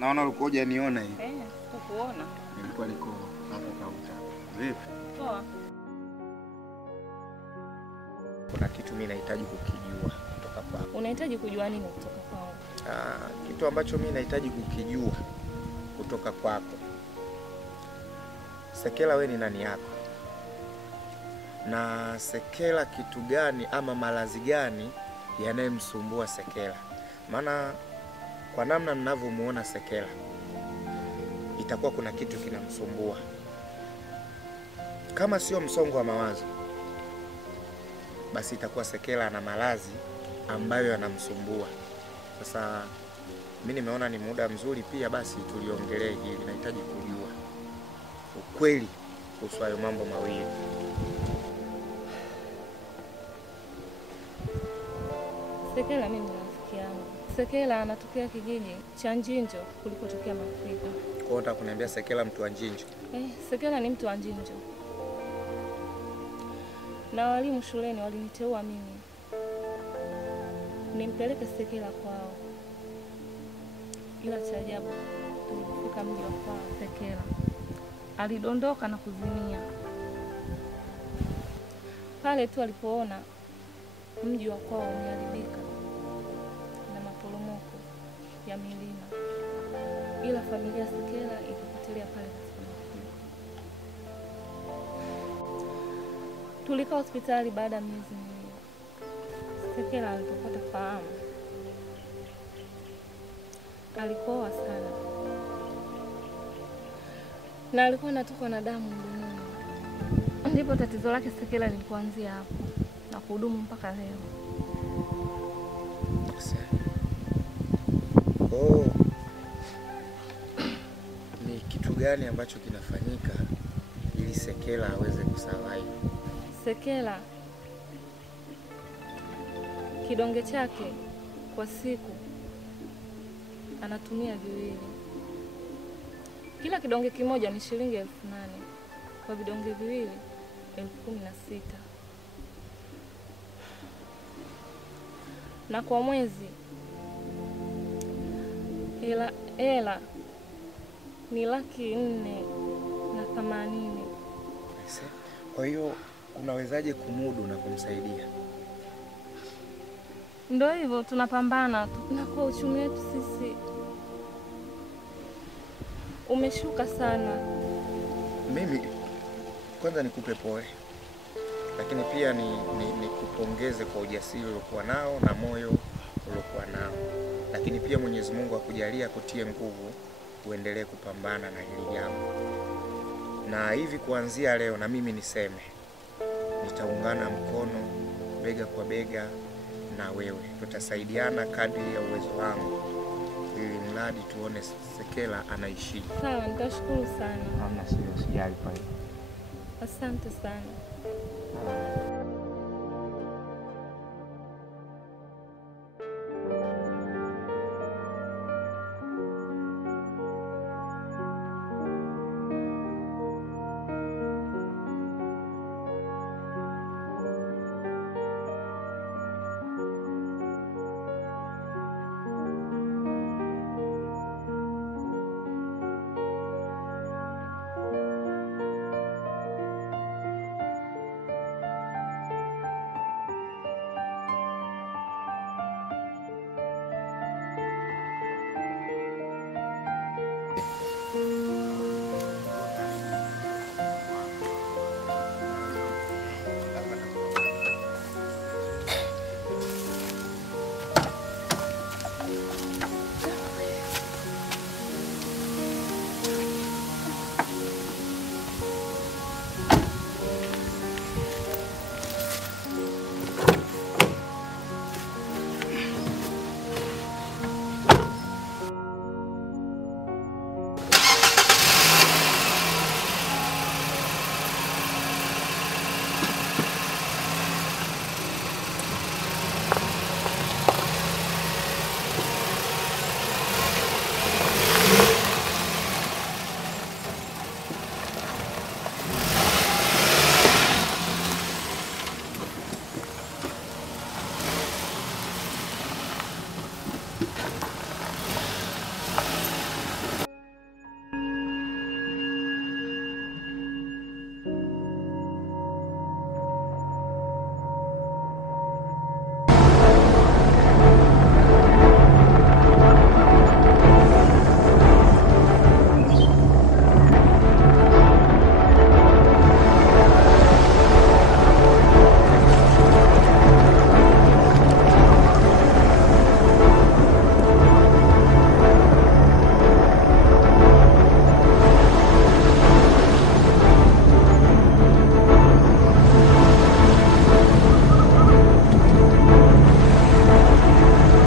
Naona ulikoje niona hii. Sikukuona. Nilikuwa niko hapo kauta. Vipi? Poa. Kuna kitu mimi nahitaji kukijua kutoka kwako. Unahitaji kujua nini kutoka kwangu? Kitu ambacho mimi nahitaji kukijua kutoka kwako. Sekela, wewe ni nani yako? Na Sekela kitu gani ama malazi gani yanayemsumbua Sekela? Maana kwa namna ninavyomuona Sekela itakuwa kuna kitu kinamsumbua. Kama sio msongo wa mawazo, basi itakuwa Sekela ana malazi ambayo yanamsumbua. Sasa mimi nimeona ni muda mzuri pia basi tuliongelee hili. Nahitaji kujua ukweli kuhusu hayo mambo mawili. Sekela mimi ni rafiki yangu. Sekela anatokea kijiji cha Njinjo kulikotokea mafuriko. Kwa hiyo unataka kuniambia Sekela mtu wa Njinjo? Sekela ni mtu wa Njinjo. Na walimu shuleni waliniteua mimi nimpeleke Sekela kwao. Ila cha ajabu, tulipofika mji wa kwao, Sekela alidondoka na kuzimia. Pale tu alipoona mji wa kwao umeharibika na maporomoko ya milima, ila familia Sekela ikapotelea pale katika mafuriko. Tulikaa hospitali baada ya miezi miwili. Sekela alipopata fahamu alikohoa sana na alikuwa anatokwa na damu mdomoni. Ndipo tatizo lake Sekela lilipoanzia hapo na kuhudumu mpaka leo. Ni kitu gani ambacho kinafanyika ili Sekela aweze kusurvive? Sekela kidonge chake kwa siku anatumia viwili. Kila kidonge kimoja ni shilingi 8,000. Kwa vidonge viwili 16,000. Na kwa mwezi hela ni 480,000. Kwa hiyo unawezaje kumudu na kumsaidia? Ndio hivyo tunapambana. Na kwa uchumi wetu sisi umeshuka sana. Mimi kwanza nikupe pole, lakini pia nikupongeze kwa ujasiri uliokuwa nao na moyo uliokuwa nao. Lakini pia Mwenyezi Mungu akujalie kutie nguvu uendelee kupambana na hili jambo. Na hivi kuanzia leo na mimi niseme nitaungana mkono bega kwa bega na wewe. Tutasaidiana kadri ya uwezo wangu ili mradi tuone Sekela anaishi. Sawa, nitashukuru sana. Hamna, sio usijali kwa hiyo. Asante sana.